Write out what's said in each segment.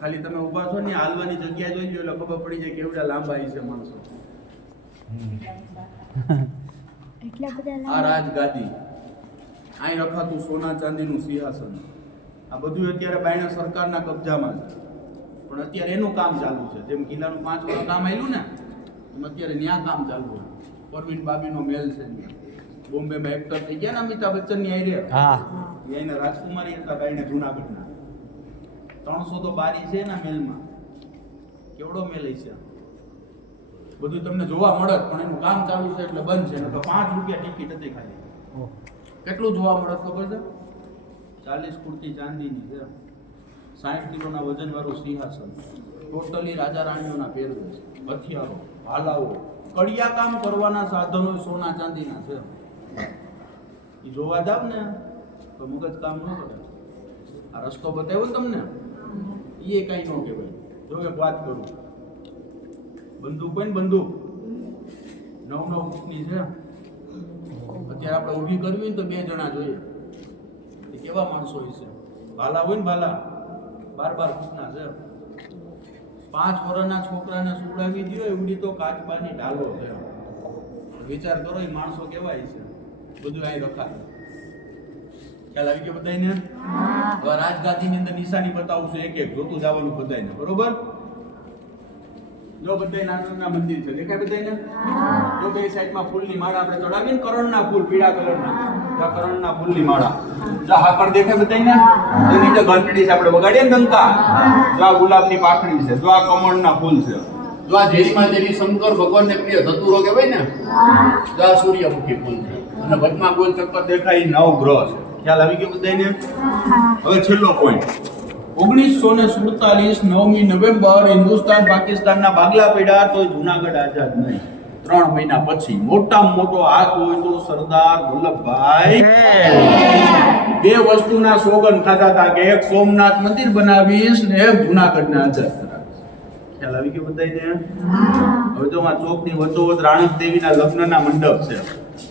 ખાલી તમે ઊભા છો ને હાલવાની જગ્યા જોઈ લો એટલે ખબર પડી જાય કેવડા લાંબા છે માણસો. આ રાજગાદી, અહીં રખાતું સોના ચાંદીનું સિંહાસન, આ બધું અત્યારે બાયણા સરકારના કબજામાં છે. પણ અત્યારે એનું કામ ચાલુ છે. જેમ કિલ્લાનું 5 વર્ષ કામ આવેલું ને એમ અત્યારે ન્યા કામ ચાલુ છે. પરવીન બાબીનો મેલ છે. બોમ્બેમાં એક્ટર થઈ ગયા ને અમિતાભ બચ્ચનની આઈ રહ્યા. એને રાજકુમારી હતા બાયણે જુનાગઢના. 300 તો બારી છે ને મેલમાં. કેવડો મેલ છે. બધું તમને જોવા મળે પણ એનું કામ ચાલુ છે એટલે બંધ છે. તો 5 રૂપિયા ટિકિટ હતી ખાલી. કેટલું જોવા મળે ખબર છે? 40 ફૂટની ચાંદીની છે. 60 કિલોના વજનવાળું સિંહાસન. ટોટલી રાજા રાણીઓના પહેરવેશ, હથિયારો, ભાલાઓ, કડિયા કામ કરવાના સાધનો સોના ચાંદીના છે. એ જોવા જાવ ને તો મગજ કામ ન કરે. આ રસ્તો બતાવ્યો ને તમને, એ કઈ ન કહેવાય. જો એક વાત કરું, બંદૂક હોય ને બંદૂક 9 ફૂટની છે. અત્યારે આપણે ઊભી કરવી હોય ને તો 2 જણા જોઈએ. એ કેવા માણસો હોય છે? ભાલા હોય ને ભાલા 12 ફૂટના છે. 5 વર્ષના છોકરાને સુવડાવી દો એવડી તો કાચબાની ઢાલો છે. વિચાર કરો એ માણસો કેવાય છે. બધું અહીં રખાય. ખ્યાલ આવી ગયો બધાને? હવે રાજગાદીની અંદર નિશાની બતાવું છું, એક એક જોતું જવાનું બધાને. બરોબર? જો બધા નાના મંદિર છે, દેખાય બધાને? જો બે સાઈડમાં ફૂલની માળા આપણે ચડાવીને કરણના ફૂલ, પીળા કલરના, આ કરણના ફૂલની માળા. જો હાકર દેખાય બધાને? એની જે ઘંટડી છે આપણે વગાડીએ ને ડંકા. જો આ ગુલાબની પાકડી છે, જો આ કમળના ફૂલ છે, જો આ ઝેરીમાં ઝેરી શંકર ભગવાનને પ્રિય ધતુરો કહેવાય ને, જો આ સૂર્યમુખી ફૂલ છે અને વચમાં ગોલ ચક્કર દેખાય 9 ગ્રહ છે. ખ્યાલ આવી ગયો બધાને? હવે છેલ્લો પોઈન્ટ. 1947 9મી નવેમ્બર હિન્દુસ્તાન પાકિસ્તાનના ભાગલા પડ્યા તો જુનાગઢ આઝાદ નહીં. 3 મહિના પછી મોટામાં મોટો હાથ હોય તો સરદાર વલ્લભભાઈ 2 વસ્તુના સોગન ખાધા હતા કે એક સોમનાથ મંદિર બનાવીશ ને એક જુનાગઢને આઝાદ કરાવીશ. ખ્યાલ આવી ગયો બધાને? હવે તો આ ચોકની વચ્ચોવચ રાણક દેવીના લગ્નના મંડપ છે.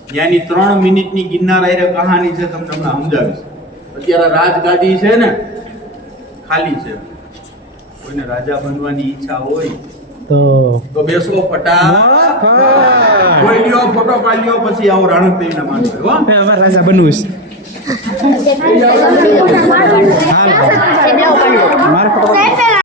ત્યાંની 3 મિનિટની ગિરનાર આયરે કહાની છે, તમને સમજાવીશ. અત્યારે રાજગાદી છે ને ખાલી છે. કોઈને રાજા બનવાની ઈચ્છા હોય તો બેસો ફટાફટ. કોઈ લ્યો ફોટો પાડ્યો પછી આવો રાણક દેવીના માંડવે. હો હવે રાજા બનવું છે.